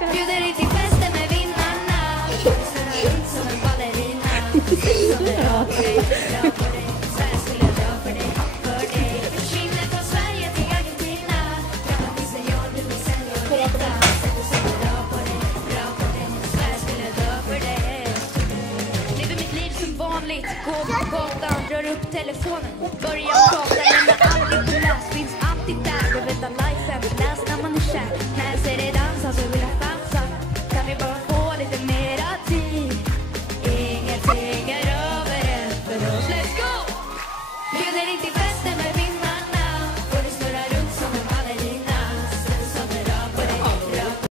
Bjuder dig till festen med vinnarna. Snurrar runt som en ballerina. Dra på dig, Sverige skulle dra för dig, för dig. Försvinner från Sverige till Argentina. Drömmer till senior, du blir senorita. Sätter sig och dra på dig, Sverige skulle dra för dig. Lever mitt liv som vanligt, går på gatan, drar upp telefonen, börjar prata.